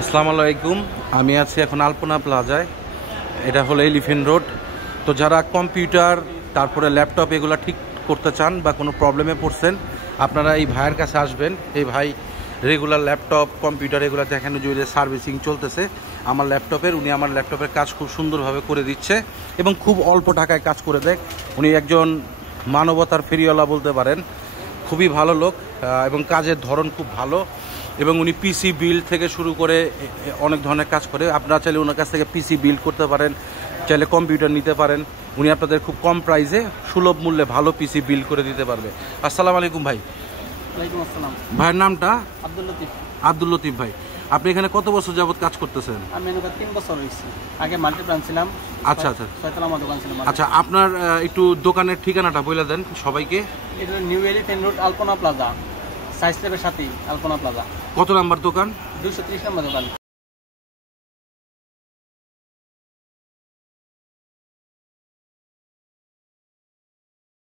আসসালামু আলাইকুম। আমি আছি এখন আলপনা প্লাজায়। এটা হলো এলিফেন্ট রোড। তো যারা কম্পিউটার তারপরে ল্যাপটপ এগুলো ঠিক করতে চান বা কোনো প্রবলেমে পড়ছেন, আপনারা এই ভাইয়ের কাছে আসবেন। এই ভাই রেগুলার ল্যাপটপ কম্পিউটার এগুলো দেখানো যে সার্ভিসিং চলতেছে আমার ল্যাপটপের। উনি আমার ল্যাপটপের কাজ খুব সুন্দরভাবে করে দিচ্ছে এবং খুব অল্প টাকায় কাজ করে দেয়। উনি একজন মানবতার ফেরিওয়ালা বলতে পারেন। খুবই ভালো লোক এবং কাজের ধরন খুব ভালো। এবং উনি পিসি বিল্ড থেকে শুরু করে অনেক ধরনের কাজ করে। আপনারা চাইলে ওনার কাছ থেকে পিসি বিল্ড করতে পারেন, চাইলে কম্পিউটার নিতে পারেন। উনি আপনাদের খুব কম প্রাইসে সুলভ মূল্যে ভালো পিসি বিল্ড করে দিতে পারবে। আসসালামু আলাইকুম ভাই। ওয়ালাইকুম আসসালাম। ভাইয়ের নামটা? আব্দুল লতিফ। আব্দুল লতিফ ভাই, আপনি এখানে কত বছর যাবত কাজ করতেছেন? আমি এখানে 3 বছর হয়েছি। আগে মাল্টি ব্রাঞ্চ ছিলাম। আচ্ছা আচ্ছা, ছয়তলা আমার দোকান ছিল। আচ্ছা আপনার একটু দোকানের ঠিকানাটা বলে দেন সবাইকে। এটা নিউ এলিফেন্ট রোড আলপনা প্লাজা, সাইজ লেভের সাথেই আলপনা প্লাজা। কত নাম্বার দোকান? 230 নম্বর দোকান।